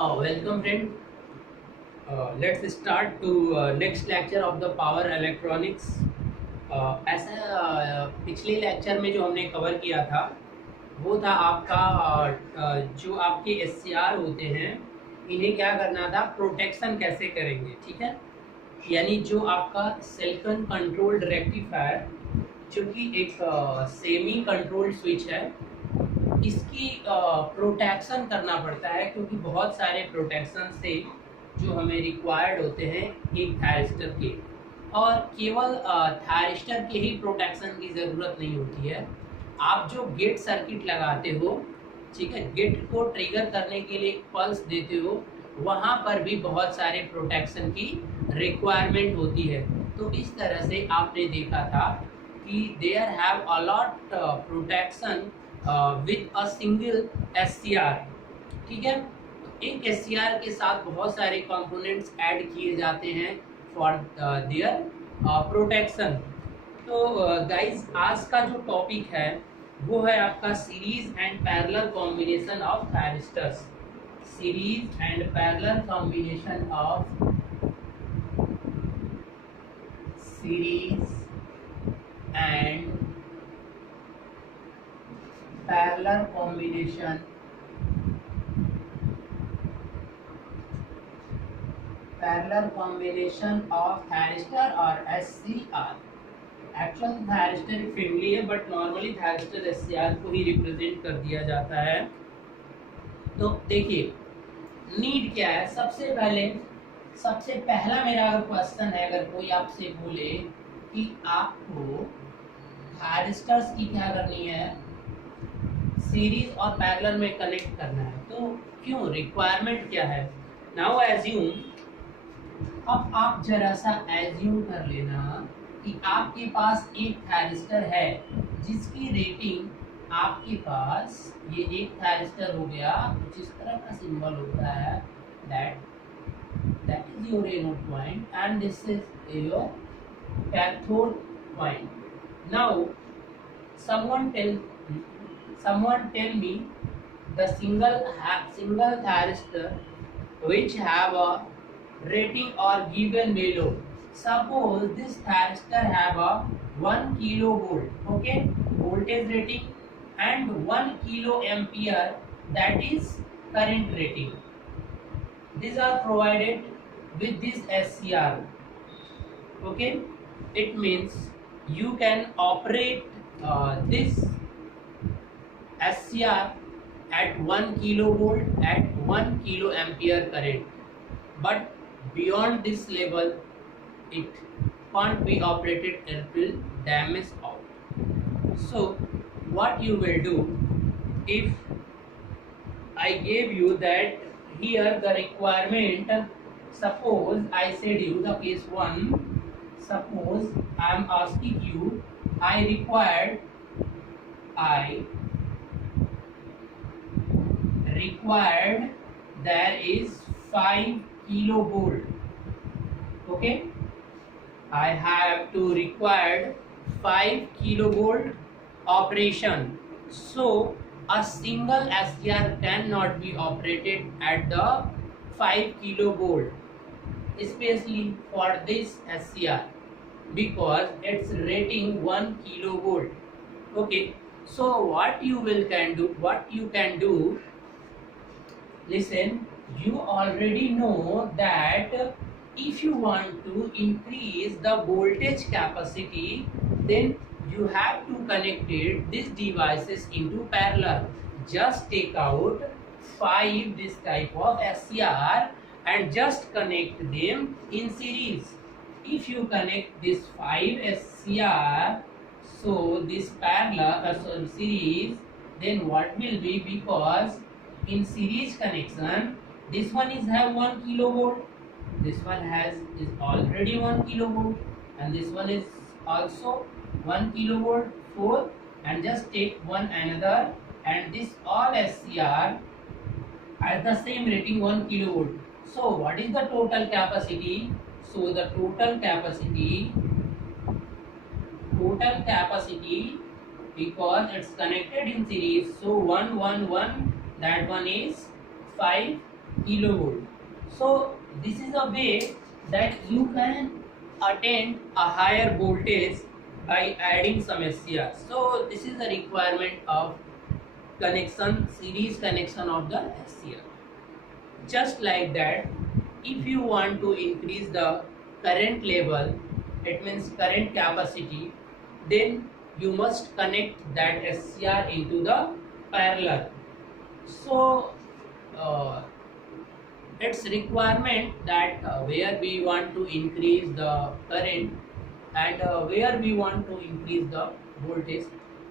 Welcome friend. Let's start to next lecture of the power electronics. ऐसा पिछले lecture में जो हमने कवर किया था वो था आपका जो आपके एससीआर होते हैं इन्हें क्या करना था, प्रोटेक्शन कैसे करेंगे। ठीक है, यानी जो आपका सेल्कन कंट्रोल्ड रेक्टिफायर जो कि एक सेमी कंट्रोल्ड स्विच है, इसकी प्रोटेक्शन करना पड़ता है क्योंकि बहुत सारे प्रोटेक्शन से जो हमें रिक्वायर्ड होते हैं एक थायरिस्टर के, और केवल थायरिस्टर के ही प्रोटेक्शन की ज़रूरत नहीं होती है। आप जो गेट सर्किट लगाते हो, ठीक है, गेट को ट्रिगर करने के लिए पल्स देते हो, वहाँ पर भी बहुत सारे प्रोटेक्शन की रिक्वायरमेंट होती है। तो इस तरह से आपने देखा था कि there have a lot protection with a single SCR. ठीक है, एक एससीआर के साथ बहुत सारे कंपोनेंट्स ऐड किए जाते हैं फॉर देयर प्रोटेक्शन। तो गाइस आज का जो टॉपिक है वो है आपका series and parallel combination of thyristors. Series and parallel combination of series and parallel combination of thyristor और एससीआर। एक्चुअल थायरिस्टर फ्रेंडली है बट नॉर्मली थायरिस्टर एससीआर को ही रिप्रेजेंट कर दिया जाता है। तो देखिए नीड क्या है। सबसे पहला मेरा अगर क्वेश्चन है, अगर कोई आपसे बोले कि आपको थायरिस्टर्स की क्या करनी है, सीरीज और पैरेलल में कनेक्ट करना है, तो क्यों, रिक्वायरमेंट क्या है। नाउ एज्यूम, अब आप जरा सा एज्यूम कर लेना कि आपके पास एक थायरिस्टर है जिसकी रेटिंग आपके पास, ये एक थायरिस्टर हो गया, जिस तरह का सिंबल होता है that is your anode point and this is your cathode point. Now someone tell me the single thyristor which have a rating or given below. Suppose this thyristor have a 1 kilovolt, okay, voltage rating, and 1 kilo ampere, that is current rating. These are provided with this SCR. Okay, it means you can operate this SCR at 1 kilovolt at 1 kilo ampere current, but beyond this level it can't be operated until damage out. So what you will do, if I gave you that here the requirement, suppose I said you the case 1, suppose I am asking you I required there is 5 kilovolt. Okay, I have to required 5 kilovolt operation. So a single SCR cannot be operated at the 5 kilovolt, especially for this SCR, because its rating 1 kilovolt. Okay, so what you can do, listen, you already know that if you want to increase the voltage capacity, then you have to connect these devices into parallel. Just take out 5 this type of SCR and just connect them in series. If you connect this 5 SCR, so this parallel series, then what will be, because in series connection this one is have 1 kilovolt, this one is already 1 kilovolt, and this one is also 1 kilovolt 4, and just take one another, and this all SCR at the same rating 1 kilovolt. So what is the total capacity? So the total capacity, because it's connected in series, so 1 1 1, that one is 5 kilovolt. So this is a way that you can attain a higher voltage by adding some SCR. So this is the requirement of connection, series connection of the SCR. Just like that, if you want to increase the current level, it means current capacity, then you must connect that SCR into the parallel. So it's requirement that where we want to increase the current and where we want to increase the voltage,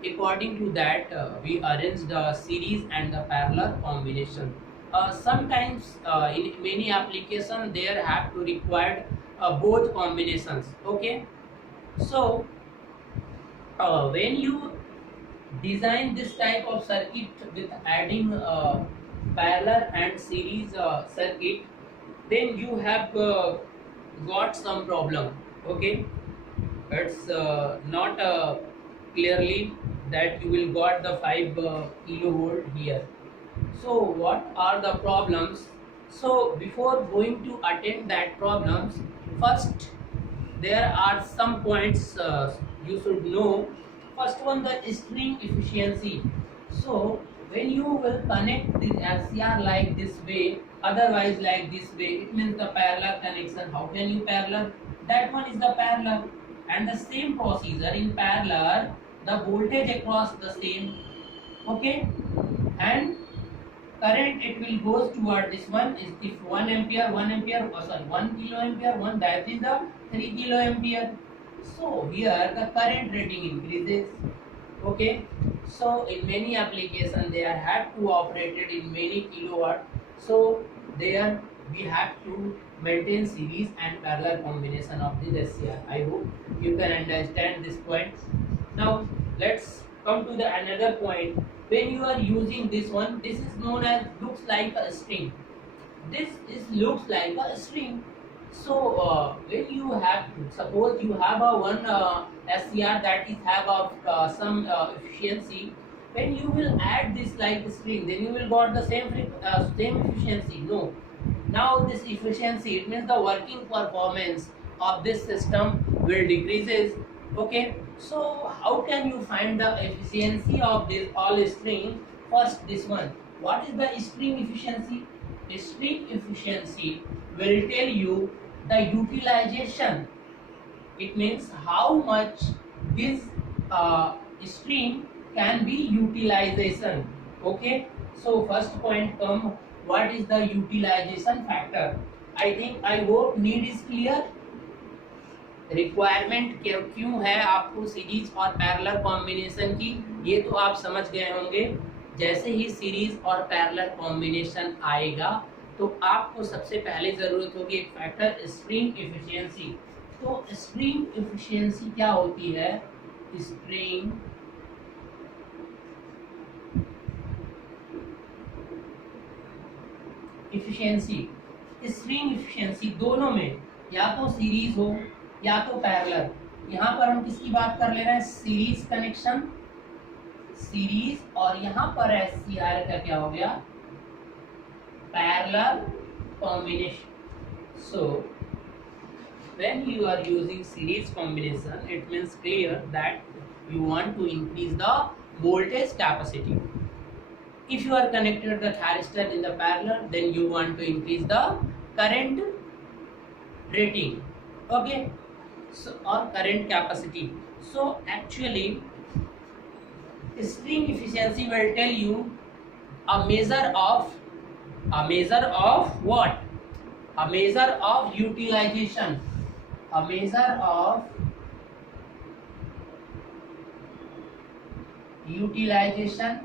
according to that we arrange the series and the parallel combination. Sometimes in many applications there have to required both combinations. Okay, so when you design this type of circuit with adding parallel and series circuit, then you have got some problem. Okay, it's not clearly that you will got the 5 kilovolt here. So what are the problems? So before going to attend that problems, first there are some points you should know. First one, the string efficiency. So when you will connect this SCR like this way, otherwise like this way, it means the parallel connection. How can you parallel? That one is the parallel, and the same procedure in parallel, the voltage across the same. Okay, and current it will goes toward this one is if 1 ampere 1 ampere, 1 kilo ampere, one, that is the 3 kilo ampere. So here the current rating increases. Okay, so in many applications they are have to operated in many kilowatt. So there we have to maintain series and parallel combination of this SCR. I hope you can understand this point. Now let's come to the another point. When you are using this one, this is known as looks like a string. This is looks like a string. So when you have, suppose you have a one SCR that is have a some efficiency, when you will add this like a string, then you will got the same efficiency. No, now this efficiency, it means the working performance of this system will decreases. Okay, so how can you find the efficiency of this all string? First, this one, what is the string efficiency? String efficiency will tell you the utilization. It means how much this string can be utilization. Okay, so first point come, what is the utilization factor? I hope need is clear. Requirement क्यों है आपको series और parallel combination की, ये तो आप समझ गए होंगे। जैसे ही सीरीज और पैरेलल कॉम्बिनेशन आएगा तो आपको सबसे पहले जरूरत होगी एक फैक्टर स्ट्रिंग एफिशिएंसी। तो स्ट्रिंग एफिशिएंसी क्या होती है? स्ट्रिंग एफिशिएंसी, स्ट्रिंग एफिशिएंसी दोनों में, या तो सीरीज हो या तो पैरेलल। यहाँ पर हम किसकी बात कर ले रहे हैं? सीरीज कनेक्शन, सीरीज, और यहाँ पर SCR का क्या हो गया? Parallel combination. So when you are using series combination, it means clear that you want to increase the voltage capacity. If you are connected the thyristor in the parallel, then you want to increase the current rating. Okay, so or current capacity. So actually string efficiency will tell you a measure of what? A measure of utilization, a measure of utilization,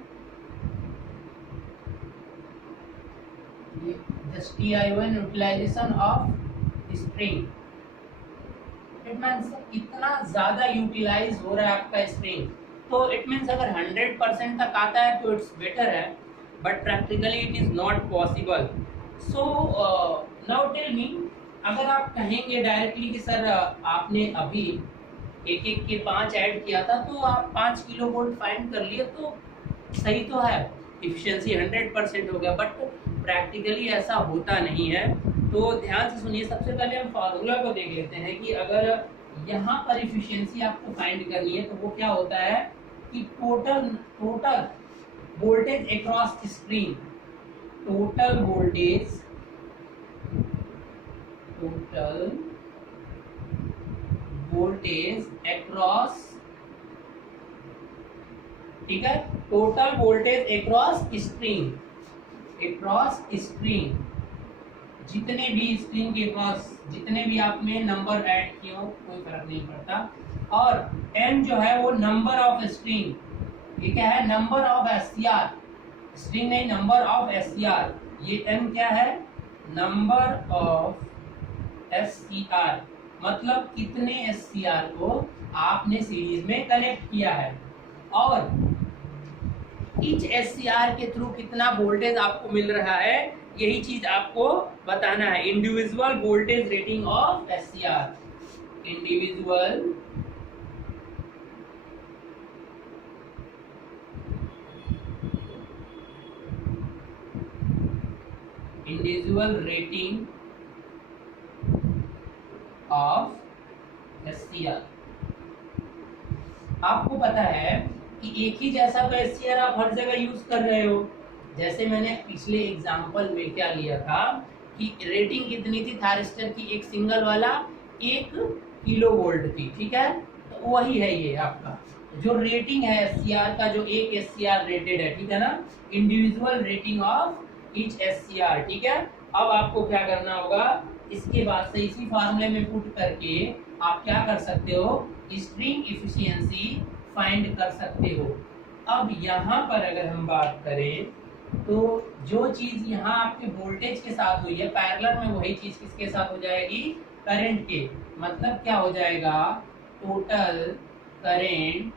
just TION, utilization of string. It means इतना ज़्यादा utilise हो रहा है आपका string, तो it means अगर 100% तक आता है तो इट्स बेटर है, but practically it is not possible. So now tell me, अगर आप कहेंगे डायरेक्टली कि सर आपने अभी एक एक के 5 ऐड किया था तो आप 5 किलोवोल्ट फाइंड कर लिए, तो सही तो है, इफिशियंसी 100% हो गया, बट प्रैक्टिकली ऐसा होता नहीं है। तो ध्यान से सुनिए, सबसे पहले हम फार्मूला को देख लेते हैं कि अगर यहाँ पर इफिशियंसी आपको फाइंड करनी है तो वो क्या होता है कि total voltage across screen, total voltage across, ठीक है, टोटल वोल्टेज अक्रॉस स्क्रीन, जितने भी स्क्रीन के क्रॉस, जितने भी आपने नंबर ऐड किए हो कोई फर्क नहीं पड़ता। और n जो है वो नंबर ऑफ स्क्रीन, ये क्या है, नंबर ऑफ SCR, स्ट्रिंग नहीं, नंबर ऑफ SCR, ये n क्या है, नंबर ऑफ SCR, मतलब कितने SCR को आपने सीरीज में कनेक्ट किया है, और ईच SCR के थ्रू कितना वोल्टेज आपको मिल रहा है, यही चीज आपको बताना है। Individual voltage rating of SCR, individual rating of SCR। आपको पता है कि एक ही जैसा तो SCR आप हर जगह यूज कर रहे हो। जैसे मैंने पिछले एग्जांपल में क्या लिया था कि रेटिंग कितनी थी थायरिस्टर की, एक सिंगल वाला 1 किलोवोल्ट थी, ठीक है, तो वही है ये आपका जो रेटिंग है SCR का, जो एक SCR रेटेड है, ठीक है ना, individual rating of each SCR, ठीक है। अब आपको क्या करना होगा, इसके बाद से इसी फार्मूले में पुट करके आप क्या कर सकते हो, स्ट्रिंग इफिशियंसी फाइंड कर सकते हो। अब यहाँ पर अगर हम बात करें तो जो चीज यहाँ आपके वोल्टेज के साथ हुई है पैरेलल में, वही चीज किसके साथ हो जाएगी, करंट के, मतलब क्या हो जाएगा, टोटल करंट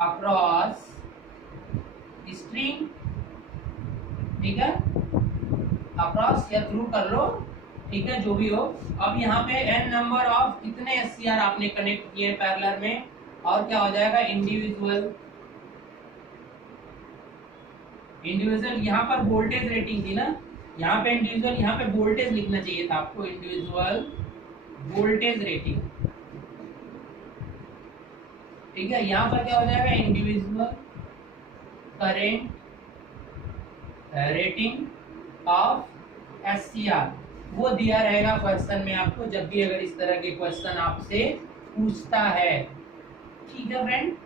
अक्रॉस स्ट्रिंग, ठीक है, अक्रॉस या थ्रू कर लो, ठीक है, जो भी हो। अब यहाँ पे n नंबर ऑफ कितने SCR आपने कनेक्ट किए पैरेलल में, और क्या हो जाएगा, इंडिविजुअल यहाँ पर वोल्टेज रेटिंग थी ना, यहाँ पे इंडिविजुअल, यहाँ पे वोल्टेज लिखना चाहिए था आपको, इंडिविजुअल वोल्टेज रेटिंग, ठीक है। यहाँ पर क्या हो जाएगा, individual current rating of SCR, वो दिया रहेगा क्वेश्चन में आपको, जब भी अगर इस तरह के क्वेश्चन आपसे पूछता है, ठीक है फ्रेंड।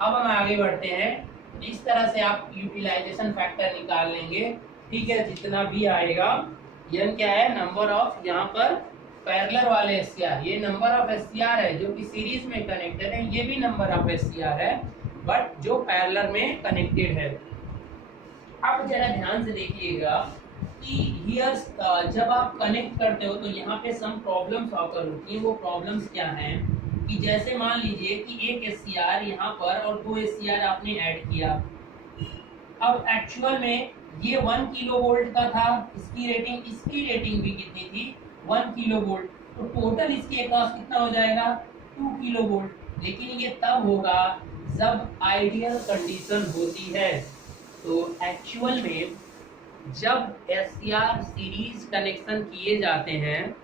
अब हम आगे बढ़ते हैं, इस तरह से आप यूटिलाइजेशन फैक्टर निकाल लेंगे, ठीक है, जितना भी आएगा। यह क्या है, नंबर ऑफ, यहाँ पर पैरेलल वाले SCR, ये नंबर ऑफ SCR है जो कि सीरीज में कनेक्टेड है, ये भी नंबर ऑफ SCR है बट जो पैरेलल में कनेक्टेड है। अब जरा ध्यान से देखिएगा कि हियर जब आप कनेक्ट करते हो तो यहाँ पे सम प्रॉब्लम्स ऑकर होती हैं। वो प्रॉब्लम्स क्या हैं कि जैसे मान लीजिए कि एक SCR यहाँ पर और 2 SCR आपने ऐड किया। अब एक्चुअल में ये 1 किलोवोल्ट का था, इसकी रेटिंग भी कितनी थी, 1 किलोवोल्ट, तो टोटल इसके अक्रॉस कितना हो जाएगा, 2 किलोवोल्ट। लेकिन ये तब होगा जब आइडियल कंडीशन होती है। तो एक्चुअल में जब SCR सीरीज कनेक्शन किए जाते हैं,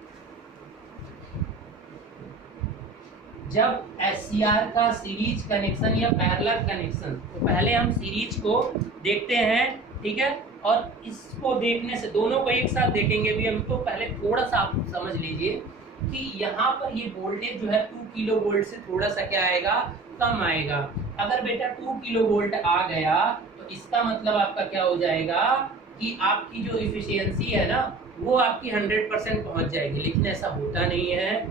जब SCR का सीरीज कनेक्शन या पैरेलल कनेक्शन, तो पहले हम सीरीज को देखते हैं, ठीक है, और इसको देखने से दोनों को एक साथ देखेंगे भी हम। तो पहले थोड़ा सा आप समझ लीजिए कि यहाँ पर ये वोल्टेज जो है 2 किलो वोल्ट से थोड़ा सा क्या आएगा, कम आएगा। अगर बेटा 2 किलो वोल्ट आ गया तो इसका मतलब आपका क्या हो जाएगा कि आपकी जो इफिशियंसी है ना वो आपकी 100% पहुंच जाएगी। लेकिन ऐसा होता नहीं है।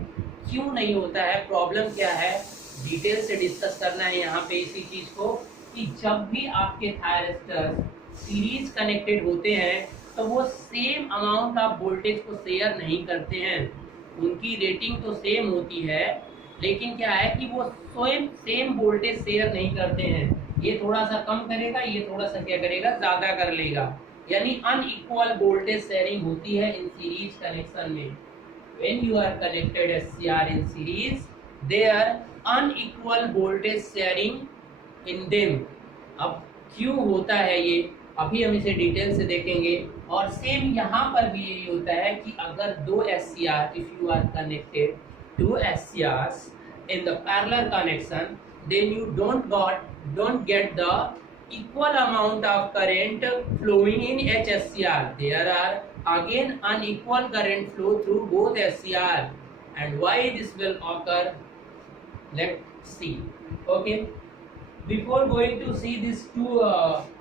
क्यों नहीं होता है, प्रॉब्लम क्या है, डिटेल से डिस्कस करना है यहाँ पे इसी चीज को, कि जब भी आपके थायरिस्टर सीरीज कनेक्टेड होते हैं तो वो सेम अमाउंट ऑफ वोल्टेज को शेयर नहीं करते हैं। उनकी रेटिंग तो सेम होती है लेकिन क्या है कि वो स्वयं सेम वोल्टेज शेयर नहीं करते हैं। ये थोड़ा सा कम करेगा, ये थोड़ा सा क्या करेगा, ज्यादा कर लेगा। यानी अनइक्वल वोल्टेज शेयरिंग होती है इन सीरीज कनेक्शन में। When you are connected SCR in series, there unequal voltage sharing in them. अब क्यों होता है ये, अभी हम इसे डिटेल से देखेंगे। और सेम यहाँ पर भी यही होता है कि अगर दो S C R, if you are connected to S C R in the parallel connection, then you don't get the equal amount of current flowing in each SCR. There are again unequal current flow through both SCR, and why this will occur, let's see. Okay, before going to see these two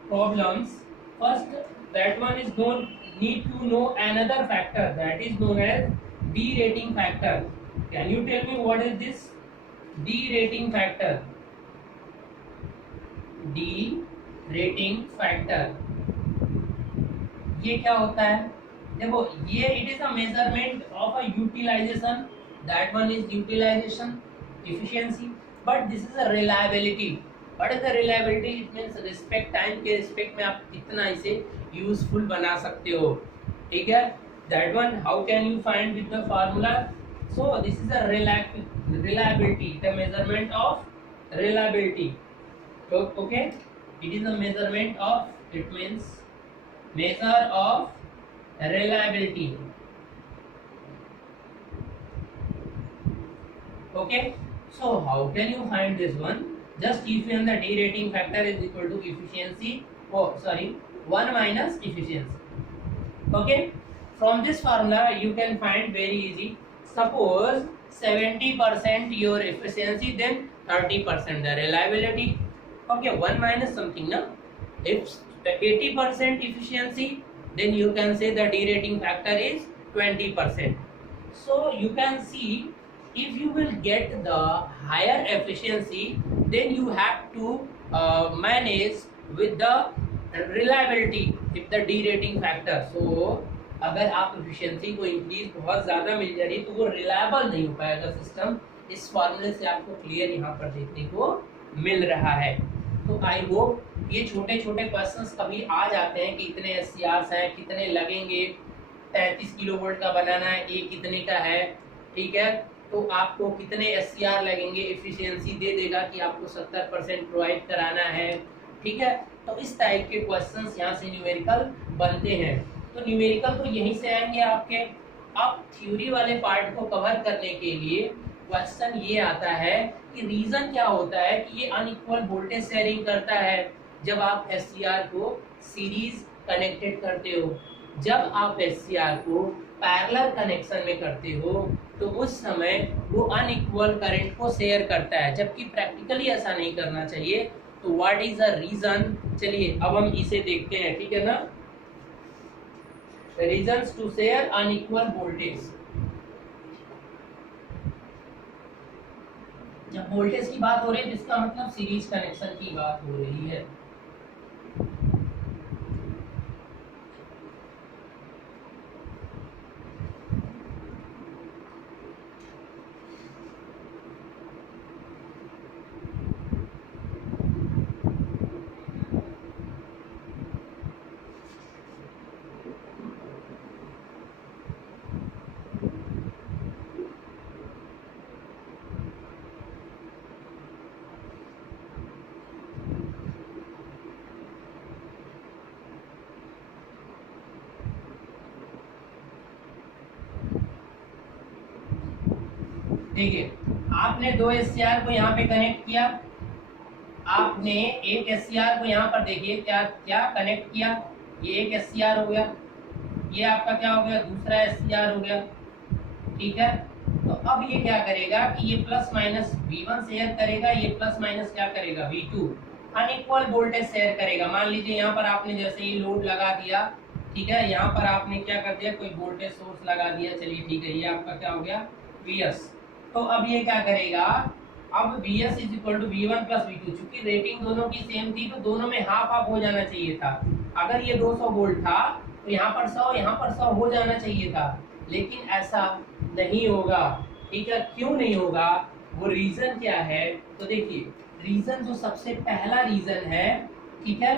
problems, first that one is known, need to know another factor that is known as derating factor. Can you tell me what is this derating factor? derating factor ये क्या होता है? देखो, ये it is a measurement of a utilization, that one is utilization efficiency, but this is a reliability. What is the reliability? It means respect, time के respect में आप कितना इसे यूजफुल बना सकते हो, ठीक है? That one how can you find with the formula? So this is a reliability, the measurement of reliability. So, okay, it is a measurement of, it means measure of reliability. Okay, so how can you find this one? Just if you, the derating factor is equal to efficiency, 1 minus efficiency. Okay, from this formula you can find very easy. Suppose 70% your efficiency, then 30% the reliability. Okay, 1 minus something, na? If 80% efficiency, then you can say the derating factor is 20%. So you can see, if you will get the higher efficiency, then you have to manage with the reliability with the derating factor. So अगर आप efficiency को increase बहुत ज़्यादा मिल जा रही है तो वो रिलायबल नहीं हो पाएगा सिस्टम। इस फॉर्मूले से आपको क्लियर यहाँ पर देखने को मिल रहा है। तो आई होप ये छोटे छोटे क्वेश्चंस कभी आ जाते हैं कि इतने एससीआर्स हैं, कितने लगेंगे, 33 किलोवोल्ट का बनाना है, ये कितने का है, ठीक है, तो आपको कितने एससीआर लगेंगे, एफिशिएंसी दे देगा कि आपको 70% प्रोवाइड कराना है, ठीक है। तो इस टाइप के क्वेश्चंस यहाँ से न्यूमेरिकल बनते हैं। तो न्यूमेरिकल तो यहीं से आएंगे आपके। अब थ्योरी वाले पार्ट को कवर करने के लिए क्वेश्चन ये आता है कि रीजन क्या होता है कि ये अनइक्वल वोल्टेज शेयरिंग करता है जब आप एससीआर को सीरीज कनेक्टेड करते हो। जब आप एससीआर को पैरेलल कनेक्शन में करते हो तो उस समय वो अनइक्वल करंट को शेयर करता है, जबकि प्रैक्टिकली ऐसा नहीं करना चाहिए। तो व्हाट इज द रीजन, चलिए अब हम इसे देखते हैं, ठीक है ना। Reasons to share unequal voltage. जब वोल्टेज की बात हो रही है तो इसका मतलब सीरीज कनेक्शन की बात हो रही है। देखिए, आपने दो एससीआर को यहाँ पे कनेक्ट किया, आपने एक एससीआर को यहाँ पर देखिए क्या क्या कनेक्ट किया, ये एक एससीआर हो गया, ये आपका क्या हो गया, दूसरा एससीआर हो गया, ठीक है। तो अब ये क्या करेगा कि ये प्लस माइनस V1 शेयर करेगा, ये प्लस माइनस क्या करेगा V2, अनइक्वल वोल्टेज शेयर करेगा। मान लीजिए यहाँ पर आपने जैसे ही लोड लगा दिया, ठीक है, यहाँ पर आपने क्या कर दिया, कोई वोल्टेज सोर्स लगा दिया, चलिए ठीक है, ये आपका क्या हो गया Vs। तो अब ये क्या करेगा, अब Vs is equal to V1 plus V2, चूंकि रेटिंग दोनों की सेम थी तो दोनों में हाफ हाफ हो जाना चाहिए था। अगर ये 200 वोल्ट था तो यहाँ पर 100, यहाँ पर 100 हो जाना चाहिए था, लेकिन ऐसा नहीं होगा, ठीक है। क्यों नहीं होगा, वो रीजन क्या है, तो देखिए रीजन जो सबसे पहला रीजन है, ठीक है,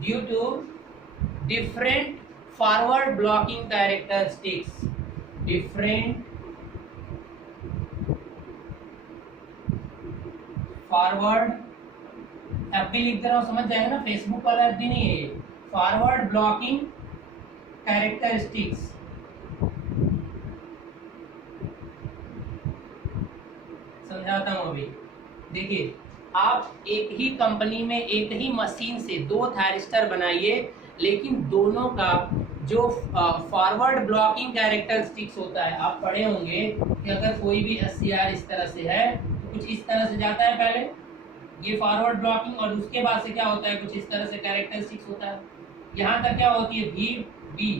due to different forward blocking characteristics, different forward F B लिख दे रहा हूँ, समझ जाएगा ना, फेसबुक वाला एफ बी नहीं है ये। फॉरवर्ड ब्लॉकिंग कैरेक्टरिस्टिक्स, समझाता हूँ अभी। देखिए, आप एक ही कंपनी में एक ही मशीन से 2 थायरिस्टर बनाइए, लेकिन दोनों का जो फॉरवर्ड ब्लॉकिंग कैरेक्टरिस्टिक्स होता है, आप पढ़े होंगे कि अगर कोई भी एससीआर इस तरह से है तो कुछ इस तरह से जाता है पहले, ये फॉरवर्ड ब्लॉकिंग, और उसके बाद से क्या होता है, कुछ इस तरह से कैरेक्टरिस्टिक्स होता है। यहाँ तक क्या होती है, वी बी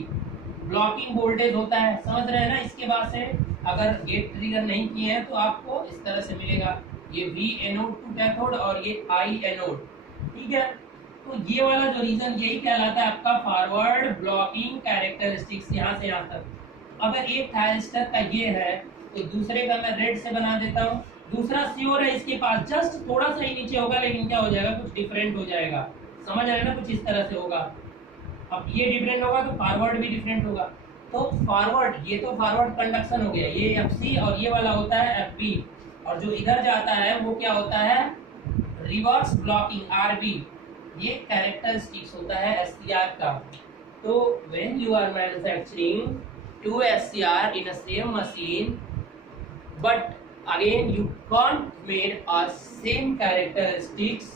ब्लॉकिंग वोल्टेज होता है, समझ रहे हैं ना। इसके बाद से अगर गेट ट्रिगर नहीं किए हैं तो आपको इस तरह से मिलेगा, ये वी एनोड टू कैथोड और ये आई एनोड, ठीक है। तो ये वाला जो रीजन यही कहलाता है आपका फॉरवर्ड ब्लॉकिंग कैरेक्टरिस्टिक्स, यहाँ से यहाँ तक। अगर एक थायरिस्टर का ये है तो दूसरे का मैं रेड से बना देता हूँ। दूसरा श्योर है इसके पास जस्ट थोड़ा सा ही नीचे होगा, लेकिन क्या हो जाएगा, कुछ डिफरेंट हो जाएगा, समझ रहे हैं ना, कुछ इस तरह से होगा। अब ये डिफरेंट होगा तो फॉरवर्ड भी डिफरेंट होगा। तो फॉरवर्ड, ये तो फॉरवर्ड कंडक्शन हो गया, ये एफ सी, और ये वाला होता है एफ बी, और जो इधर जाता है वो क्या होता है, रिवर्स ब्लॉकिंग आर बी, ये कैरेक्टरिस्टिक्स होता है एससीआर का। तो when you are manufacturing 2 SCR in a same machine, but again you can't made a same characteristics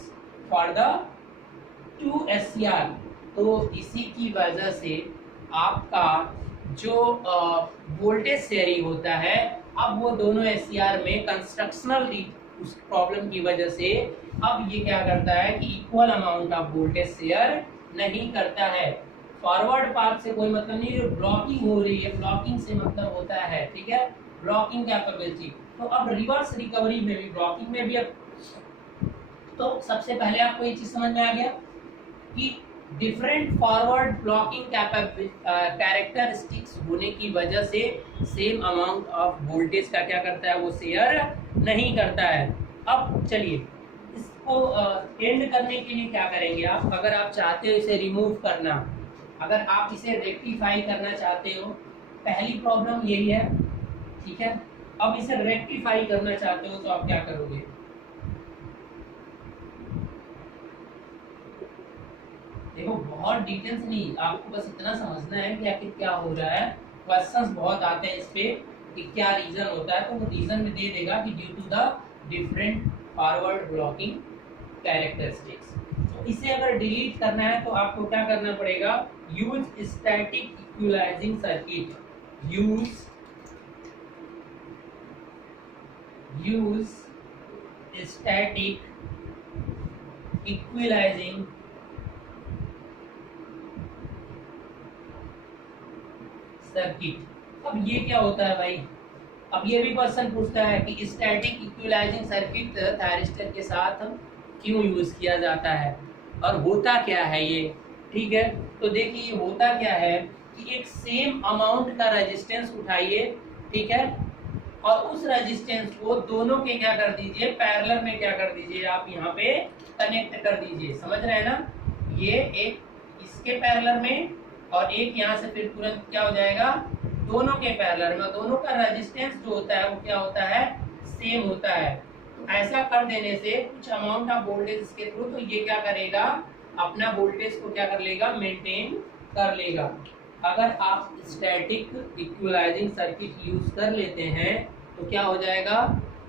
for the 2 SCR। तो इसी की वजह से आपका जो वोल्टेज शेयरिंग होता है, अब वो दोनों SCR में कंस्ट्रक्शनल उस प्रॉब्लम की वजह से अब ये क्या करता है कि equal amount of voltage share नहीं करता है। फॉरवर्ड पाथ से कोई मतलब नहीं, जो ब्लॉकिंग हो रही है, ब्लॉकिंग से मतलब होता है, ठीक है, ब्लॉकिंग कैपेबिलिटी। तो अब रिवर्स रिकवरी में भी, ब्लॉकिंग में भी, अब तो सबसे पहले आपको ये चीज समझ में आ गया कि डिफरेंट फॉरवर्ड ब्लॉकिंग कैरेक्टरिस्टिक्स होने की वजह से सेम अमाउंट ऑफ वोल्टेज का क्या करता है, वो शेयर नहीं करता है। अब चलिए इसको एंड करने के लिए क्या करेंगे आप, अगर आप चाहते हो इसे रिमूव करना, अगर आप इसे रेक्टिफाई करना चाहते हो, पहली प्रॉब्लम यही है, ठीक है। अब इसे रेक्टिफाई करना चाहते हो तो आप क्या करोगे, देखो बहुत डिटेल्स नहीं, आपको बस इतना समझना है कि आखिर क्या हो रहा है। क्वेश्चंस बहुत आते हैं इस पे कि क्या रीजन होता है, तो वो रीजन में दे देगा कि due to the different forward blocking characteristics. तो इसे अगर डिलीट करना है तो आपको क्या करना पड़ेगा, use static equalizing circuit, use static equalizing circuit. अब ये क्या होता है भाई, अब ये भी क्वेश्चन पूछता है कि स्टैटिक इक्विलाइजिंग सर्किट थायरिस्टर के साथ क्यों यूज किया जाता है और होता क्या है ये, ठीक है। तो देखिए होता क्या है कि एक सेम अमाउंट का रेजिस्टेंस उठाइए, ठीक है, और उस रेजिस्टेंस को दोनों के क्या कर दीजिए, पैरेलल में क्या कर दीजिए, आप यहाँ पे कनेक्ट कर दीजिए, समझ रहे हैं ना। ये एक इसके पैरेलल में और एक यहाँ से फिर तुरंत क्या हो जाएगा, दोनों के पैरेलल में, दोनों का रेजिस्टेंस जो होता है वो क्या होता है, सेम होता है। तो ऐसा कर देने से कुछ अमाउंट ऑफ वोल्टेज इसके थ्रू, तो ये क्या करेगा, अपना वोल्टेज को क्या कर लेगा, मेंटेन कर लेगा। अगर आप स्टैटिक इक्विलाइजिंग सर्किट यूज कर लेते हैं तो क्या हो जाएगा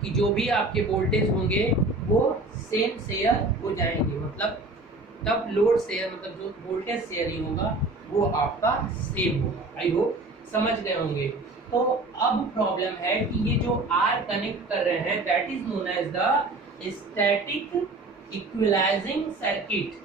कि जो भी आपके वोल्टेज होंगे वो सेम शेयर हो जाएंगे, मतलब तब लोड शेयर, मतलब जो वोल्टेज शेयरिंग होगा वो आपका सेम होगा। आई होप समझ गए होंगे। तो अब प्रॉब्लम है कि ये जो आर कनेक्ट कर रहे हैं that is known as the static equalizing circuit,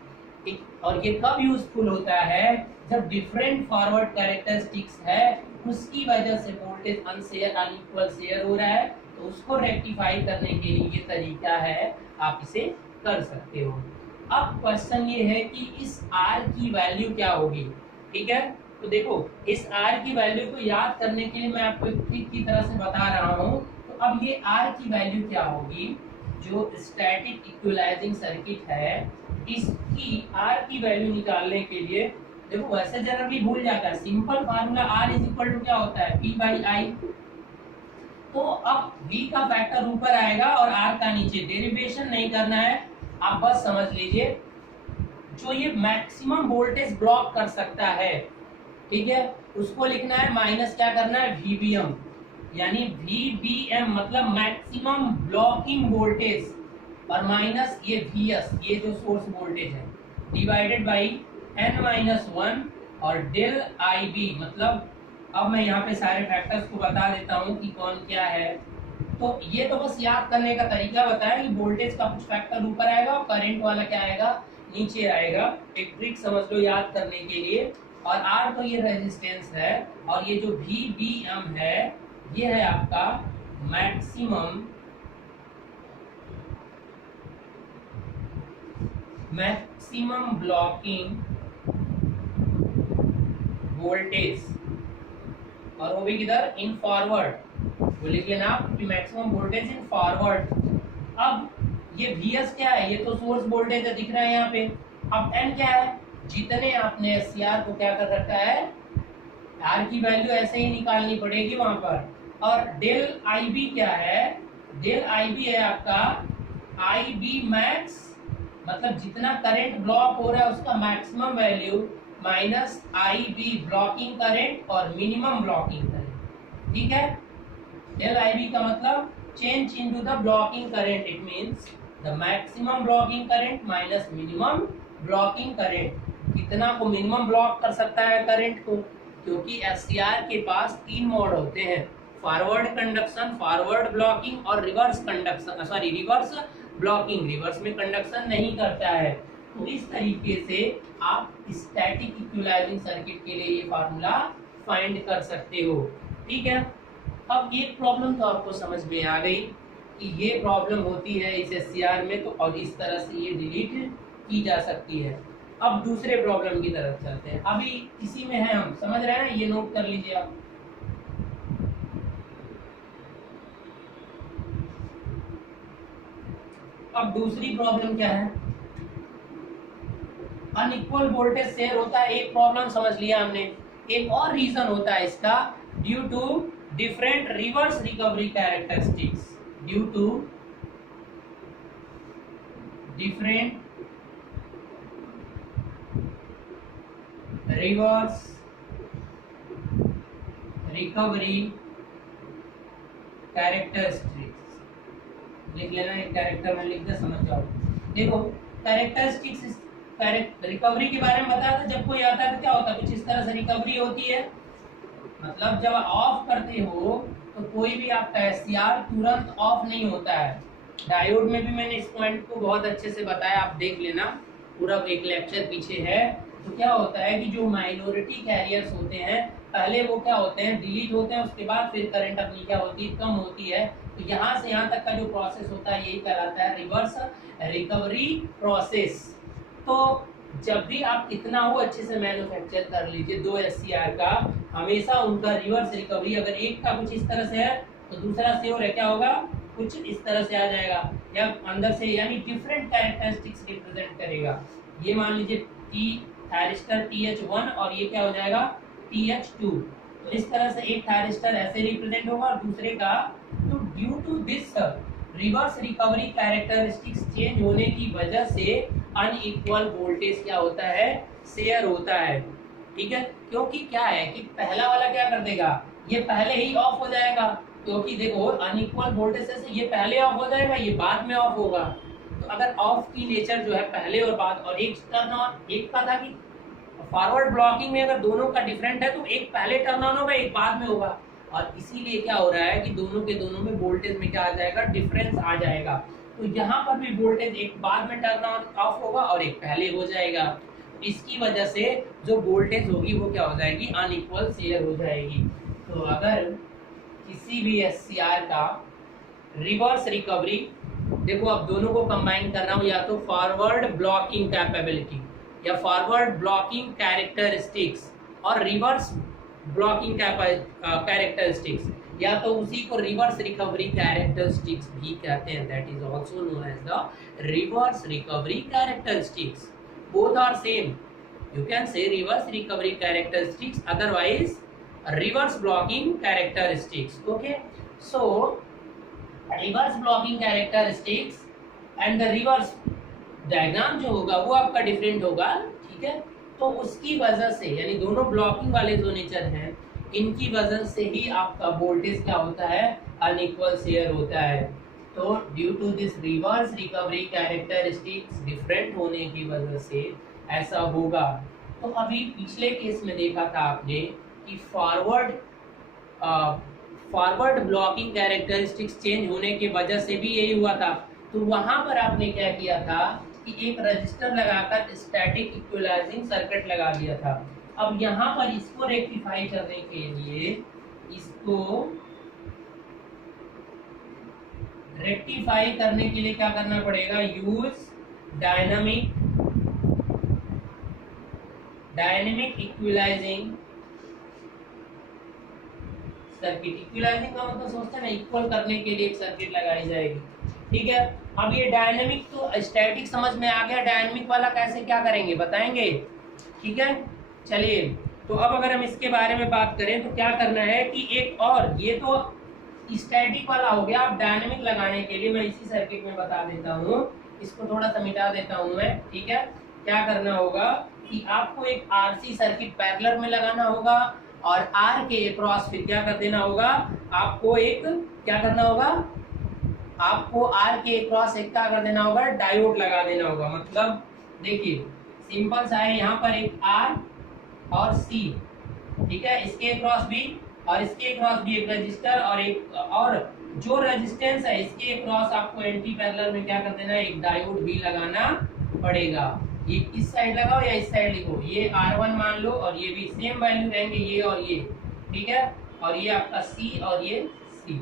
और ये कब यूजफुल होता है, जब डिफरेंट फॉरवर्ड कैरेक्टरिस्टिक्स है, उसकी वजह से वोल्टेज अनशेयर अनइक्वल शेयर हो रहा है, तो उसको रेक्टिफाई करने के लिए ये तरीका है, आप इसे कर सकते हो। अब क्वेश्चन ये है कि इस R की वैल्यू क्या होगी, ठीक है। तो देखो इस R की वैल्यू को याद करने के लिए मैं आपको एक ट्रिक की तरह से बता रहा हूँ। तो अब ये R की वैल्यू क्या होगी, जो स्टैटिक इक्विलाइजिंग सर्किट है, इसकी R की वैल्यू निकालने के लिए, देखो वैसे जनरली भूल जाता है, simple formula R is equal to क्या होता है, P बाई I। तो अब V का फैक्टर ऊपर आएगा और R का नीचे, डेरिवेशन नहीं करना है, आप बस समझ लीजिए, जो ये मैक्सिमम वोल्टेज ब्लॉक कर सकता है, ठीक है, उसको लिखना है माइनस क्या करना है, वीबीएम, यानी वीबीएम मतलब मैक्सिमम ब्लॉकिंग वोल्टेज, और माइनस ये वीएस, ये जो सोर्स वोल्टेज है, डिवाइडेड बाई n-1 और डेल आई बी, मतलब अब मैं यहाँ पे सारे फैक्टर्स को बता देता हूँ कि कौन क्या है। तो ये तो बस याद करने का तरीका बताया कि वोल्टेज का कुछ फैक्टर ऊपर आएगा और करंट वाला क्या आएगा, नीचे आएगा। एक ट्रिक समझ लो याद करने के लिए। और आर तो ये रेजिस्टेंस है, और ये जो वीबीएम है ये है आपका मैक्सिमम ब्लॉकिंग वोल्टेज, और वो भी किधर, इन फॉरवर्ड, वो लिख लेना आप कि मैक्सिमम वोल्टेज इन फॉरवर्ड। अब ये Vs क्या है, ये तो सोर्स वोल्टेज है, दिख रहा है यहाँ पे। अब N क्या है, जितने आपने SCR को क्या कर रखा है, R की वैल्यू ऐसे ही निकालनी पड़ेगी वहां पर। और डेल IB क्या है, डेल IB है आपका IB मैक्स, मतलब जितना करंट ब्लॉक हो रहा है उसका maximum value, minus IB blocking current और मिनिमम ब्लॉकिंग करंट, ठीक है। डेल IB का मतलब change into the blocking current, it means the maximum blocking current minus minimum blocking current. कितना को मिनिमम ब्लॉक कर सकता है करंट को, क्योंकि SCR के पास 3 मोड होते हैं, फॉरवर्ड कंडक्शन, फॉरवर्ड ब्लॉकिंग और reverse conduction, sorry reverse blocking, reverse में कंडक्शन नहीं करता है। तो इस तरीके से आप स्टैटिक इक्विलाइजिंग सर्किट के लिए ये फार्मूला फाइंड कर सकते हो, ठीक है। अब एक प्रॉब्लम तो आपको समझ में आ गई कि ये प्रॉब्लम होती है इस SCR में, तो और इस तरह से ये डिलीट की जा सकती है। अब दूसरे प्रॉब्लम की तरफ चलते हैं, अभी इसी में है, हम समझ रहे हैं ना, ये नोट कर लीजिए आप। अब दूसरी प्रॉब्लम क्या है, अनइक्वल वोल्टेज शेयर होता है, एक प्रॉब्लम समझ लिया हमने। एक और रीजन होता है इसका, due to different reverse recovery characteristics, due to different reverse recovery characteristics, लिख लेना, एक कैरेक्टर में लिख दे, समझ जाओ। देखो कैरेक्टरिस्टिक्स रिकवरी के बारे में बताया था, जब कोई आता है तो क्या होता है, कुछ इस तरह से रिकवरी होती है, मतलब जब ऑफ करते हो तो कोई भी आपका SCR तुरंत ऑफ नहीं होता है। डायोड में भी मैंने इस पॉइंट को बहुत अच्छे से बताया, आप देख लेना, पूरा एक लेक्चर पीछे है। तो क्या होता है कि जो माइनॉरिटी कैरियर्स होते हैं, पहले वो क्या होते हैं, डिलीट होते हैं, उसके बाद फिर करंट अपनी क्या होती है, कम होती है। तो यहाँ से यहाँ तक का जो प्रोसेस होता है यही कहलाता है रिवर्स रिकवरी प्रोसेस। तो जब भी आप कितना हो अच्छे से मैन्युफैक्चर कर लीजिए 2 SCR का, हमेशा उनका रिवर्स रिकवरी, अगर एक का कुछ इस तरह से है तो दूसरा से और क्या होगा, कुछ इस तरह से आ जाएगा, या अंदर से, यानी डिफरेंट कैरेक्टरिस्टिक्स रिप्रेजेंट करेगा। ये मान लीजिए T थायरिस्टर TH1 और ये क्या हो जाएगा TH2, तो इस तरह से एक थायरिस्टर ऐसे रिप्रेजेंट होगा और दूसरे का। तो due to this reverse recovery characteristics change होने की वजह से अनइक्वल वोल्टेज क्या होता है, शेयर होता है, ठीक है। क्योंकि क्या है कि पहला वाला क्या कर देगा, ये पहले ही ऑफ हो जाएगा, क्योंकि देखो अनइक्वल वोल्टेज से ये पहले ऑफ हो जाएगा, ये बाद में ऑफ होगा। तो अगर ऑफ की नेचर जो है पहले और बाद, और एक टर्न ऑन, एक का था कि फॉरवर्ड ब्लॉकिंग में अगर दोनों का डिफरेंट है तो एक पहले टर्न ऑन होगा, एक बाद में होगा, और इसीलिए क्या हो रहा है कि दोनों के दोनों में वोल्टेज में क्या आ जाएगा, डिफरेंस आ जाएगा। तो यहाँ पर भी वोल्टेज एक बाद में टर्न ऑन ऑफ होगा और एक पहले हो जाएगा। इसकी वजह से जो वोल्टेज होगी वो क्या हो जाएगी, अनइक्वल शेयर हो जाएगी। तो अगर किसी भी SCR का रिवर्स रिकवरी, देखो अब दोनों को कंबाइन कर रहा हूँ, या तो फॉरवर्ड ब्लॉकिंग कैपेबिलिटी या फॉरवर्ड ब्लॉकिंग कैरेक्टरिस्टिक्स और रिवर्स ब्लॉकिंग कैरेक्टरिस्टिक्स, या तो उसी को रिवर्स रिकवरी कैरेक्टरिस्टिक्स भी कहते हैं, that is also known as the reverse recovery characteristics. Both are same, you can say reverse recovery characteristics, otherwise reverse blocking characteristics. Okay, so reverse blocking characteristics and the reverse diagram जो होगा वो आपका different होगा, ठीक है। तो उसकी वजह से, यानी दोनों ब्लॉकिंग वाले जो नेचर हैं, इनकी वजह से ही आपका वोल्टेज क्या होता है, अनइक्वल शेयर होता है। तो due to this reverse recovery characteristics different होने की वजह से ऐसा होगा। तो अभी पिछले केस में देखा था आपने कि फॉरवर्ड ब्लॉकिंग कैरेक्टरिस्टिक्स चेंज होने की वजह से भी यही हुआ था। तो वहां पर आपने क्या किया था कि एक रजिस्टर लगाकर स्टैटिक इक्विलाइजिंग सर्किट लगा दिया था। अब यहाँ पर इसको रेक्टिफाई करने के लिए, इसको रेक्टिफाई करने के लिए क्या करना पड़ेगा, use dynamic equalising circuit. Equalising का मतलब सोचते हैं ना, इक्वल करने के लिए एक सर्किट लगाई जाएगी, ठीक है। अब ये डायनेमिक तो स्टैटिक समझ में आ गया, डायनेमिक वाला कैसे क्या करेंगे बताएंगे, ठीक है। चलिए, तो अब अगर हम इसके बारे में बात करें तो क्या करना है कि एक और, ये तो स्टैटिक वाला हो गया। अब डायनेमिक लगाने के लिए मैं इसी सर्किट में बता देता हूँ, इसको थोड़ा सा मिटा देता हूँ मैं, ठीक है। क्या करना होगा कि आपको एक आरसी सर्किट पैरेलल में लगाना होगा और आर के अक्रॉस फिर क्या कर देना होगा, आपको एक क्या करना होगा, आपको आर के अक्रॉस एक क्या कर देना होगा, डायोड लगा देना होगा। मतलब देखिए सिंपल सा है, यहाँ पर एक आर और सी, ठीक है, इसके अक्रॉस भी और इसके अक्रॉस भी एक रजिस्टर और एक और जो रेजिस्टेंस है इसके अक्रॉस आपको एंटी पैरेलल में क्या कर देना है, एक डायोड भी लगाना पड़ेगा। ये इस साइड लगाओ या इस साइड लिखो, ये R1 मान लो और ये भी सेम वैल्यू रहेंगे, ये और ये, ठीक है। और ये आपका C और ये C,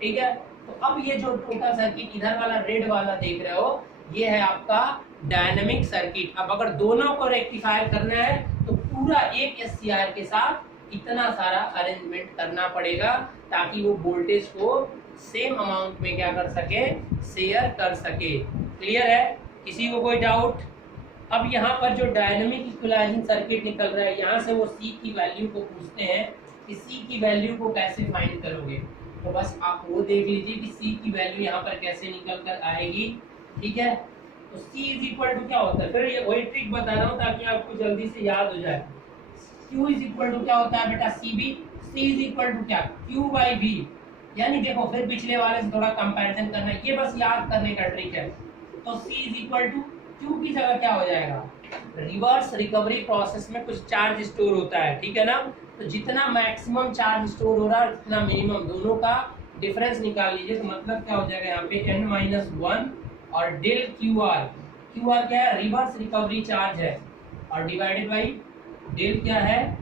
ठीक है। तो अब ये जो टोटल सर्किट इधर वाला रेड वाला देख रहे हो, ये है आपका डायनेमिक सर्किट। अब अगर दोनों को रेक्टिफाई करना है तो पूरा एक SCR के साथ इतना सारा अरेंजमेंट करना पड़ेगा ताकि वो वोल्टेज को सेम अमाउंट में क्या कर सके, शेयर कर सके। क्लियर है, किसी को कोई डाउट? अब यहाँ पर जो डायनेमिक इक्विलाइजिंग सर्किट निकल रहा है, यहाँ से वो C की वैल्यू को पूछते हैं कि C की वैल्यू को कैसे फाइंड करोगे। तो बस आप वो देख लीजिए कि C की वैल्यू यहाँ पर कैसे निकल कर आएगी, ठीक है। तो C इज इक्वल टू क्या होता है, फिर ये वही ट्रिक बता रहा हूँ ताकि आपको जल्दी से याद हो जाए। Q इज इक्वल टू क्या होता है बेटा, CB। C is equal to क्या, Q बाई V। यानी देखो फिर पिछले वाले से थोड़ा कंपैरिजन करना है, ये बस याद करने का ट्रिक है। तो C is equal to Q की जगह क्या हो जाएगा, रिवर्स रिकवरी प्रोसेस में कुछ चार्ज स्टोर होता है, ठीक है ना। तो जितना मैक्सिमम चार्ज स्टोर हो रहा है उतना मिनिमम, दोनों का डिफरेंस निकाल लीजिए। तो मतलब क्या हो जाएगा यहाँ पे n-1 और डेल QR। QR क्या है, रिवर्स रिकवरी चार्ज है, और डिवाइडेड बाई डेल क्या है,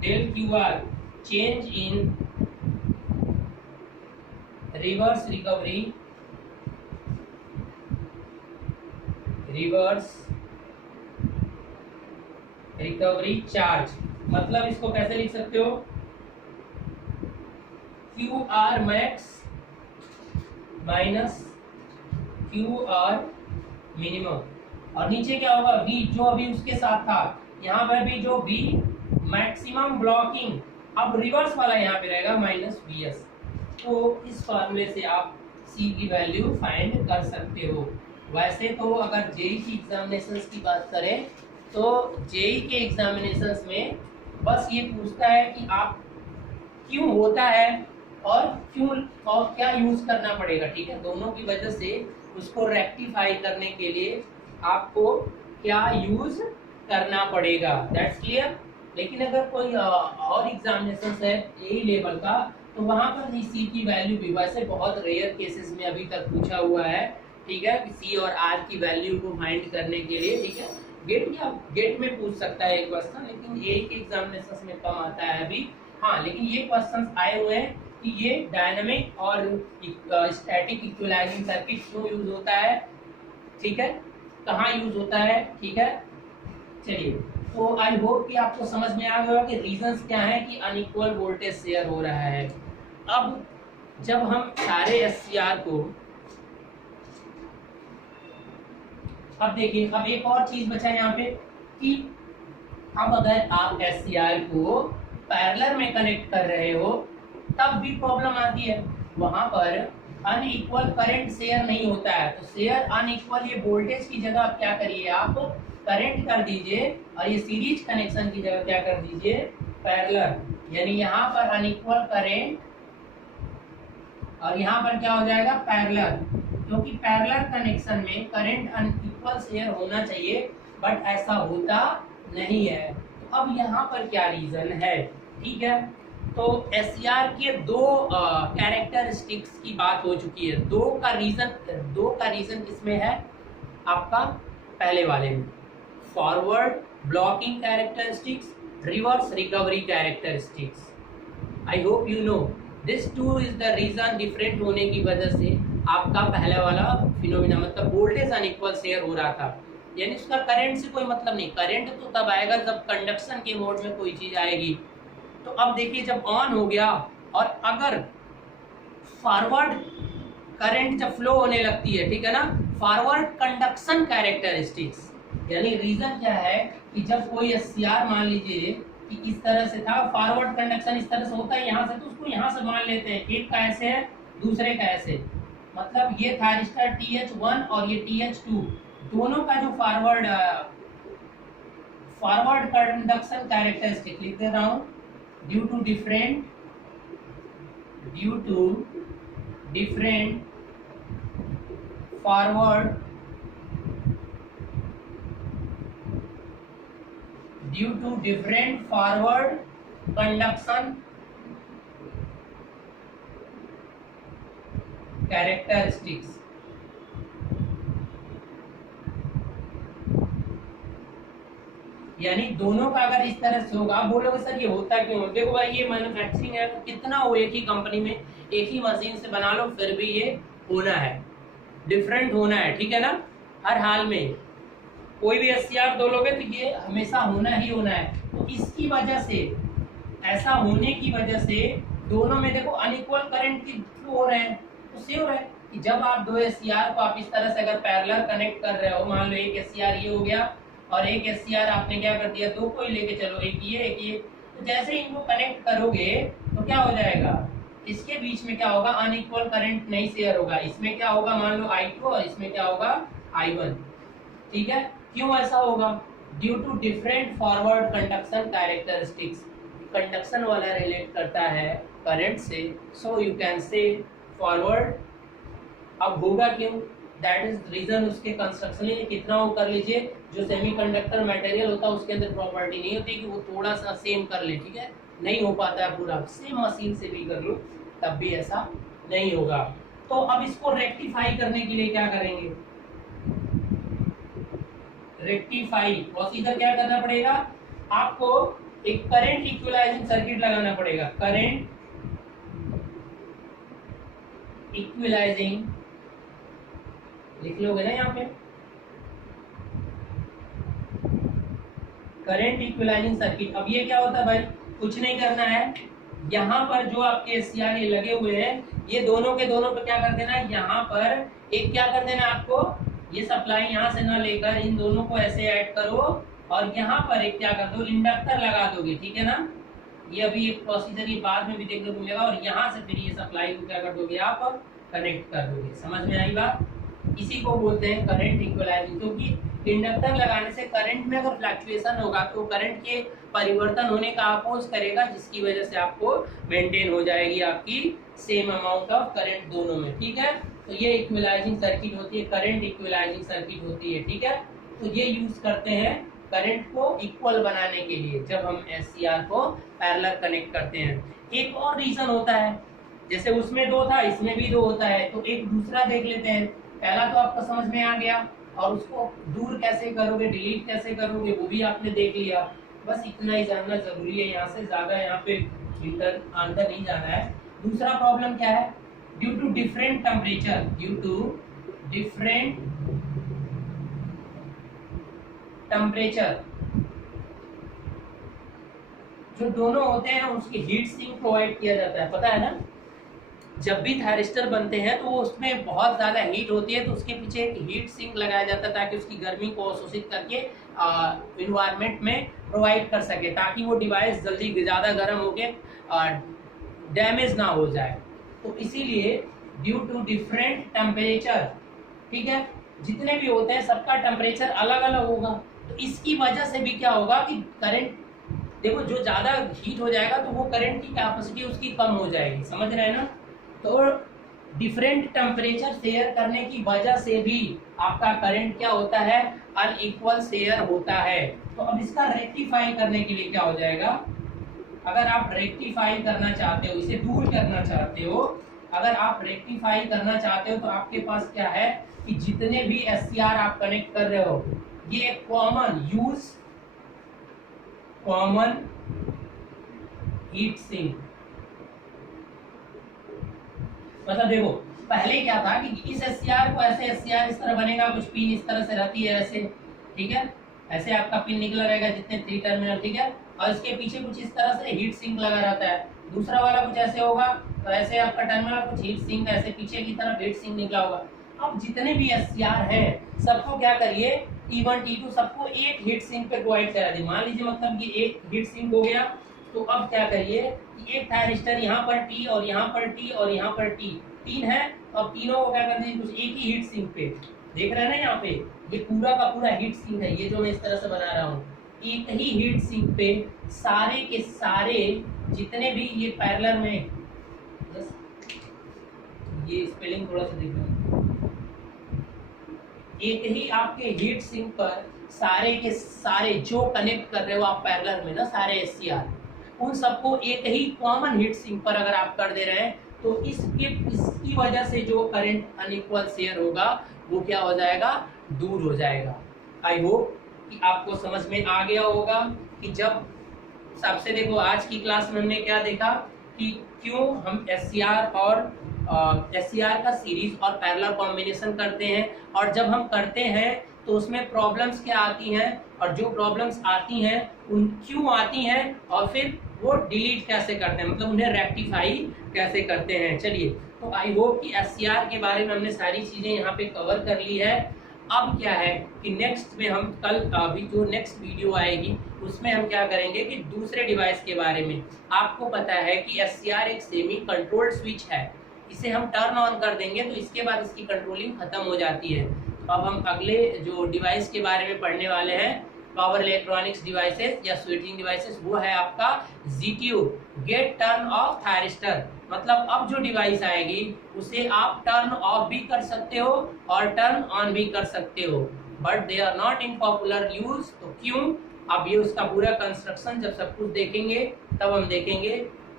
del QR, change in reverse recovery charge. मतलब इसको कैसे लिख सकते हो, QR max minus QR minimum, और नीचे क्या होगा V जो अभी उसके साथ था, यहाँ पर भी जो V मैक्सिमम ब्लॉकिंग, अब रिवर्स वाला यहाँ पे रहेगा माइनस VS। तो इस फॉर्मूले से आप C की वैल्यू फाइंड कर सकते हो। वैसे तो अगर जेई की एग्जामिनेशंस की बात करें तो जेई के एग्जामिनेशंस में बस ये पूछता है कि आप क्यों होता है और क्यों और क्या यूज करना पड़ेगा, ठीक है। दोनों की वजह से उसको रेक्टिफाई करने के लिए आपको क्या यूज करना पड़ेगा, दैट्स क्लियर। लेकिन अगर कोई और एग्जामिनेशन है यही लेवल का तो वहां पर सी की वैल्यू भी वैसे बहुत रेयर केसेस में अभी तक पूछा हुआ है, ठीक है, कि सी और आर की वैल्यू को फाइंड करने के लिए, ठीक है। गेट में पूछ सकता है एक क्वेश्चन, लेकिन ये के एग्जामिनेशन में कम आता है अभी। हाँ, लेकिन ये क्वेश्चन आए हुए हैं कि ये डायनामिक और स्टैटिक इक्विलाइजिंग सर्किट क्यों यूज होता है, ठीक है, कहाँ यूज होता है, ठीक है। चलिए, तो आई होप कि आपको समझ में आ गया कि रीजंस क्या है कि अनइक्वल वोल्टेज शेयर हो रहा है। अब जब हम सारे SCR को, अब देखिए, अब एक और चीज बचा है यहाँ पे कि अब अगर आप SCR को पैरेलल में कनेक्ट कर रहे हो तब भी प्रॉब्लम आती है। वहां पर अनइक्वल करंट शेयर नहीं होता है, तो शेयर अनइक्वल, ये वोल्टेज की जगह आप क्या करिए, आप करंट कर दीजिए, और ये सीरीज कनेक्शन की जगह क्या कर दीजिए, पैरेलल। यानी यहाँ पर अनइक्वल करंट और यहाँ पर क्या हो जाएगा, पैरेलल। क्योंकि पैरेलल कनेक्शन में करंट अनइक्वल शेयर होना चाहिए, बट ऐसा होता नहीं है। तो अब यहाँ पर क्या रीजन है, ठीक है। तो एससीआर के दो कैरेक्टरिस्टिक्स की बात हो चुकी है। दो का रीजन किसमें है आपका, पहले वाले में, forward blocking characteristics, reverse recovery characteristics. I hope you know this two is the reason. Different होने की वजह से आपका पहले वाला फिनोमिना, मतलब वोल्टेज अनइक्वल शेयर हो रहा था, यानी उसका करंट से कोई मतलब नहीं। करंट तो तब आएगा जब कंडक्शन के मोड में कोई चीज आएगी। तो अब देखिए, जब ऑन हो गया और अगर फॉरवर्ड करंट जब फ्लो होने लगती है, ठीक है ना, फॉरवर्ड कंडक्शन कैरेक्टरिस्टिक्स, यानी रीजन क्या है कि जब कोई एससीआर मान लीजिए कि इस तरह से था, फॉरवर्ड कंडक्शन इस तरह से होता है यहाँ से, तो उसको यहाँ से मान लेते हैं, एक का ऐसे है दूसरे का ऐसे, मतलब ये थायरिस्टर TH1 और ये TH2, दोनों का जो फॉरवर्ड कंडक्शन कैरेक्टरिस्टिक लिख दे रहा हूं, due to different forward conduction characteristics. यानी दोनों का अगर इस तरह से होगा, आप बोलोगे सर ये होता क्यों, देखो भाई ये मैन्युफैक्चरिंग है, तो कितना हो, एक ही कंपनी में एक ही मशीन से बना लो, फिर भी ये होना है, डिफरेंट होना है, ठीक है ना। हर हाल में कोई भी एससीआर दो लोगे तो ये हमेशा होना ही होना है। तो इसकी वजह से, ऐसा होने की वजह से दोनों में देखो अनइक्वल करंट की फ्लो हो रहे हैं। तो श्योर है कि जब आप दो एससीआर को आप इस तरह से अगर पैरेलल कनेक्ट कर रहे हो, मान लो एक एससीआर ये हो गया और एक एससीआर आपने क्या कर दिया, दो को ही लेके चलो, एक ये, तो जैसे ही इनको कनेक्ट करोगे तो क्या हो जाएगा, इसके बीच में क्या होगा, अनइक्वल करंट नहीं शेयर होगा। इसमें क्या होगा, मान लो I2 और इसमें क्या होगा, I1, ठीक है। क्यों ऐसा होगा, due to different forward conduction characteristics. Conduction वाला रिलेट करता है करंट से, so you can say forward. अब होगा क्यों, दैट इज रीजन उसके कंस्ट्रक्शन में कितना हो कर लीजिए, जो सेमीकंडक्टर मटेरियल होता है उसके अंदर प्रॉपर्टी नहीं होती कि वो थोड़ा सा सेम कर ले, ठीक है, नहीं हो पाता है पूरा, सेम मशीन से भी कर लो तब भी ऐसा नहीं होगा। तो अब इसको रेक्टिफाई करने के लिए क्या करेंगे, रेक्टिफाई प्रोसीजर क्या करना पड़ेगा, आपको एक करंट इक्विलाइजिंग सर्किट लगाना पड़ेगा। करंट इक्विलाइजिंग लिख लोगे ना यहाँ पे, करंट इक्विलाइजिंग सर्किट। अब ये क्या होता है भाई, कुछ नहीं करना है, यहाँ पर जो आपके एससीआर ये लगे हुए हैं, ये दोनों के दोनों पे क्या कर देना है, यहाँ पर एक क्या कर देना है आपको, ये सप्लाई यहाँ से ना लेकर इन दोनों को ऐसे ऐड करो और यहाँ पर एक क्या कर दो, इंडक्टर लगा दोगे, ठीक है ना। ये अभी एक प्रोसीजर ये बाद में भी देखने को मिलेगा, और यहाँ से फिर ये सप्लाई को क्या कर दोगे, आप कनेक्ट कर दोगे। समझ में आई बात, इसी को बोलते हैं करंट इक्विलाइजिंग। क्योंकि इंडक्टर लगाने से करंट में अगर फ्लक्चुएशन होगा तो करंट के परिवर्तन होने का अपोज करेगा, जिसकी वजह से आपको मेंटेन हो जाएगी आपकी सेम अमाउंट ऑफ करंट दोनों में, ठीक है। तो ये इक्विलाइजिंग सर्किट होती है, करंट इक्विलाइजिंग सर्किट होती है, ठीक है। तो ये यूज करते हैं करंट को इक्वल बनाने के लिए जब हम एससीआर को पैरेलल कनेक्ट करते हैं। एक और रीजन होता है, जैसे उसमें दो था इसमें भी दो होता है, तो एक दूसरा देख लेते हैं। पहला तो आपको समझ में आ गया, और उसको दूर कैसे करोगे, डिलीट कैसे करोगे, वो भी आपने देख लिया। बस इतना ही जानना जरूरी है, यहाँ से ज्यादा यहाँ पे अंदर नहीं जाना है। दूसरा प्रॉब्लम क्या है, due to different temperature, due to different temperature, जो दोनों होते हैं उसकी हीट सिंक प्रोवाइड किया जाता है, पता है ना। जब भी थायरिस्टर बनते हैं तो वो उसमें बहुत ज़्यादा हीट होती है, तो उसके पीछे एक हीट सिंक लगाया जाता है ताकि उसकी गर्मी को अवशोषित करके इन्वायरमेंट में प्रोवाइड कर सके, ताकि वो डिवाइस जल्दी ज़्यादा गर्म होके डैमेज ना हो जाए। तो इसीलिए ड्यू टू डिफरेंट टेम्परेचर, ठीक है, जितने भी होते हैं सबका टेम्परेचर अलग अलग होगा, तो इसकी वजह से भी क्या होगा कि करंट, देखो जो ज्यादा हीट हो जाएगा तो वो करंट की कैपेसिटी उसकी कम हो जाएगी, समझ रहे हैं ना। तो डिफरेंट टेम्परेचर शेयर करने की वजह से भी आपका करंट क्या होता है, अनइक्वल शेयर होता है। तो अब इसका रेक्टिफाई करने के लिए क्या हो जाएगा, अगर आप रेक्टिफाई करना चाहते हो, इसे दूर करना चाहते हो, अगर आप रेक्टिफाई करना चाहते हो तो आपके पास क्या है कि जितने भी SCR आप कनेक्ट कर रहे हो, ये कॉमन हीट सिंक, मतलब देखो पहले क्या था कि इस SCR को ऐसे SCR इस तरह बनेगा, कुछ पिन इस तरह से रहती है ऐसे, ठीक है, ऐसे आपका पिन निकला रहेगा जितने 3 टर्मिनल, ठीक है, और इसके पीछे कुछ इस तरह से हीट सिंक लगा रहता है, दूसरा वाला कुछ ऐसे होगा, तो ऐसे आपका टर्मिनल कुछ हीट सिंक, ऐसे पीछे की तरफ हीट सिंक निकला होगा। अब जितने भी SCR हैं सबको क्या करिए, T1 T2 सबको एक हीट सिंक पे प्रोवाइड करा दी, मान लीजिए मतलब कि एक हीट सिंक हो गया। तो अब क्या करिए कि एक थायरिस्टर यहाँ पर T और यहाँ पर T और यहाँ पर T, 3 है, तो अब तीनों को क्या कर दीजिए कुछ एक ही हीट सिंक पे, देख रहे हैं ना यहाँ पे, ये पूरा का पूरा हीट सिंक है, ये जो मैं इस तरह से बना रहा हूँ, एक ही हीट सिंक पे सारे के सारे जितने भी ये पैरेलल में, ये स्पेलिंग थोड़ा सा देख रहा हूँ, एक ही आपके हीट सिंक पर सारे के सारे जो कनेक्ट कर रहे हो आप पैरेलल में ना सारे SCR, उन सबको एक ही कॉमन हीट सिंक पर अगर आप कर दे रहे हैं तो इसकी वजह से जो करंट अनइक्वल शेयर होगा वो क्या हो जाएगा, दूर हो जाएगा। आई होप कि आपको समझ में आ गया होगा कि जब सबसे देखो आज की क्लास में हमने क्या देखा कि क्यों हम SCR और SCR का सीरीज और पैरेलल कॉम्बिनेशन करते हैं, और जब हम करते हैं तो उसमें प्रॉब्लम्स क्या आती हैं, और जो प्रॉब्लम्स आती हैं उन क्यों आती हैं, और फिर वो डिलीट कैसे करते हैं, मतलब उन्हें रेक्टिफाई कैसे करते हैं। चलिए, तो आई होप कि SCR के बारे में हमने सारी चीज़ें यहाँ पे कवर कर ली है। अब क्या है कि नेक्स्ट में हम कल अभी जो नेक्स्ट वीडियो आएगी उसमें हम क्या करेंगे कि दूसरे डिवाइस के बारे में, आपको पता है कि SCR एक सेमी कंट्रोल्ड स्विच है, इसे हम टर्न ऑन कर देंगे तो इसके बाद इसकी कंट्रोलिंग खत्म हो जाती है। तो अब हम अगले जो डिवाइस के बारे में पढ़ने वाले हैं, पावर इलेक्ट्रॉनिक्स डिवाइसेस या स्विचिंग डिवाइसेस, वो है आपका GTO, gate turn off thyristor. मतलब अब जो डिवाइस आएगी उसे आप टर्न ऑफ भी कर सकते हो और टर्न ऑन भी कर सकते हो, but they are not in popular use. तो क्यों, अब ये उसका पूरा कंस्ट्रक्शन जब सब कुछ देखेंगे तब हम देखेंगे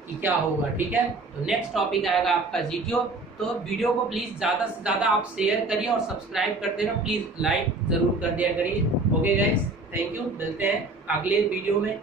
कि क्या होगा, ठीक है। तो नेक्स्ट टॉपिक आएगा आपका GTO। तो वीडियो को प्लीज ज्यादा से ज्यादा आप शेयर करिए और सब्सक्राइब करते रहो, प्लीज लाइक जरूर कर दिया करिए। ओके गाइस, थैंक यू, मिलते हैं अगले वीडियो में।